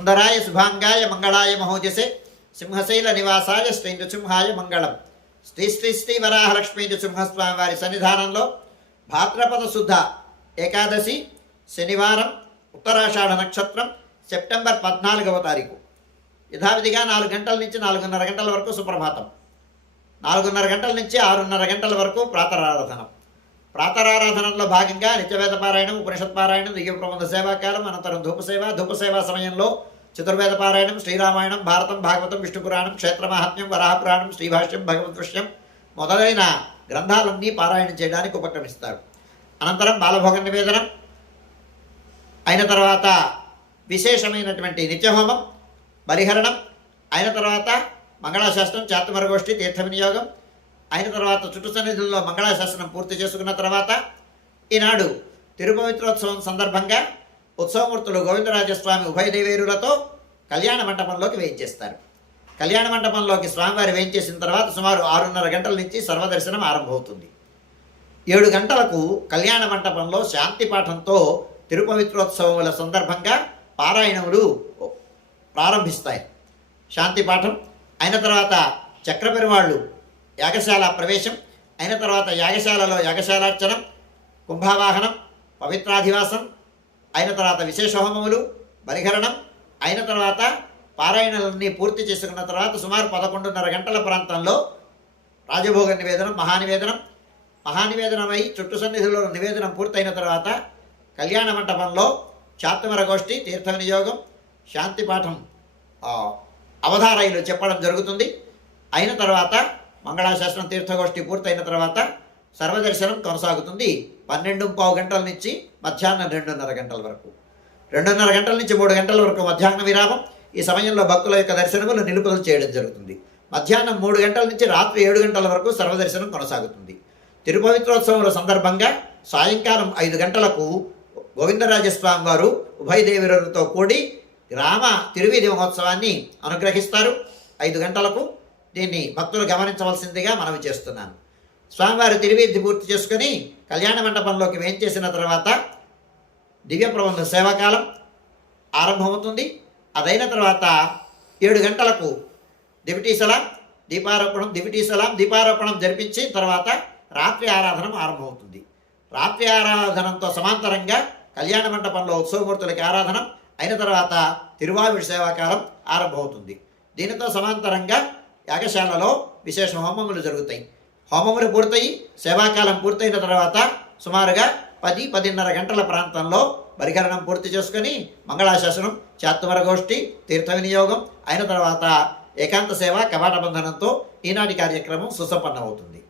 సుందరాయ శుభాంగాయ మంగళాయ మహోజసే సింహశైల నివాసాయ శ్రీ నృసింహాయ మంగళం. శ్రీ శ్రీ శ్రీ వరాహలక్ష్మీ నృసింహస్వామి వారి సన్నిధానంలో భాద్రపద శుద్ధ ఏకాదశి శనివారం ఉత్తరాషాఢ నక్షత్రం సెప్టెంబర్ 14వ తారీఖు యథావిధిగా 4 గంటల నుంచి 4:30 గంటల వరకు సుప్రభాతం, 4:30 గంటల నుంచి 6:30 గంటల వరకు ప్రాతరారాధనం. ప్రాతరారాధనంలో భాగంగా నిత్యవేద పారాయణం, ఉపనిషత్ పారాయణం, దివ్య ప్రబంధ సేవాకాలం, అనంతరం ధూపసేవ సమయంలో చతుర్వేద పారాయణం, శ్రీరామాయణం, భారతం, భాగవతం, విష్ణు పురాణం, క్షేత్ర మహాత్మ్యం, వరాహపురాణం, శ్రీభాష్యం, భగవద్దృశ్యం మొదలైన గ్రంథాలన్నీ పారాయణం చేయడానికి ఉపక్రమిస్తారు. అనంతరం బాలభోగ నివేదనం అయిన తర్వాత విశేషమైనటువంటి నిత్యహోమం, బలిహరణం అయిన తర్వాత మంగళాశాసనం, చాతుమరగోష్ఠి, తీర్థ వినియోగం అయిన తర్వాత చుట్టు సన్నిధుల్లో మంగళాశాసనం పూర్తి చేసుకున్న తర్వాత ఈనాడు తిరుపవిత్రోత్సవం సందర్భంగా ఉత్సవమూర్తులు గోవిందరాజస్వామి ఉభయ దేవేరులతో కళ్యాణ మంటపంలోకి వేయించేస్తారు. కళ్యాణ మంటపంలోకి స్వామివారి వేయించేసిన తర్వాత సుమారు 6:30 గంటల నుంచి సర్వదర్శనం ఆరంభమవుతుంది. 7 గంటలకు కళ్యాణ మంటపంలో శాంతి పాఠంతో తిరుపవిత్రోత్సవముల సందర్భంగా పారాయణములు ప్రారంభిస్తాయి. శాంతి పాఠం అయిన తర్వాత చక్రపెరుమాళ్ళు యాగశాల ప్రవేశం అయిన తర్వాత యాగశాలలో యాగశాలార్చనం, కుంభావాహనం, పవిత్రాధివాసం అయిన తర్వాత విశేష హోమములు, బలిహరణం అయిన తర్వాత పారాయణలన్నీ పూర్తి చేసుకున్న తర్వాత సుమారు 11:30 గంటల ప్రాంతంలో రాజభోగ నివేదనం, మహానివేదనమై చుట్టు సన్నిధిలో నివేదనం పూర్తయిన తర్వాత కళ్యాణ మంటపంలో చాతుమర గోష్ఠి, తీర్థ వినియోగం, శాంతి పాఠం అవధారాయులు చెప్పడం జరుగుతుంది. అయిన తర్వాత మంగళాశాసనం, తీర్థగోష్ఠి పూర్తయిన తర్వాత సర్వదర్శనం కొనసాగుతుంది. 12:15 గంటల నుంచి మధ్యాహ్నం 2:30 గంటల వరకు, 2:30 గంటల నుంచి 3 గంటల వరకు మధ్యాహ్న విరామం. ఈ సమయంలో భక్తుల యొక్క దర్శనములు నిలుపుదల చేయడం జరుగుతుంది. మధ్యాహ్నం 3 గంటల నుంచి రాత్రి 7 గంటల వరకు సర్వదర్శనం కొనసాగుతుంది. తిరుపవిత్రోత్సవముల సందర్భంగా సాయంకాలం 5 గంటలకు గోవిందరాజస్వామి వారు ఉభయ దేవరులతో కూడి గ్రామ తిరువీధి మహోత్సవాన్ని అనుగ్రహిస్తారు. 5 గంటలకు దీన్ని భక్తులు గమనించవలసిందిగా మనవి చేస్తున్నాను. స్వామివారి తిరువీధి పూర్తి చేసుకుని కళ్యాణ మండపంలోకి వేయించేసిన తర్వాత దివ్య ప్రబంధ సేవాకాలం ఆరంభమవుతుంది. అదైన తర్వాత 7 గంటలకు దీపారోపణం జరిపించి తర్వాత రాత్రి ఆరాధన ఆరంభమవుతుంది. రాత్రి ఆరాధనంతో సమాంతరంగా కళ్యాణ మండపంలో ఉత్సవమూర్తులకి ఆరాధన అయిన తర్వాత తిరువావిడి సేవాకాలం ఆరంభమవుతుంది. దీనితో సమాంతరంగా యాగశాలలో విశేష హోమములు జరుగుతాయి. హోమములు పూర్తయి సేవాకాలం పూర్తయిన తర్వాత సుమారుగా 10-10:30 గంటల ప్రాంతంలో బలిహరణం పూర్తి చేసుకొని మంగళాశాసనం, చాతుమర గోష్ఠి, తీర్థ వినియోగం అయిన తర్వాత ఏకాంత సేవ, కవాట బంధనంతో ఈనాటి కార్యక్రమం సుసంపన్నమవుతుంది.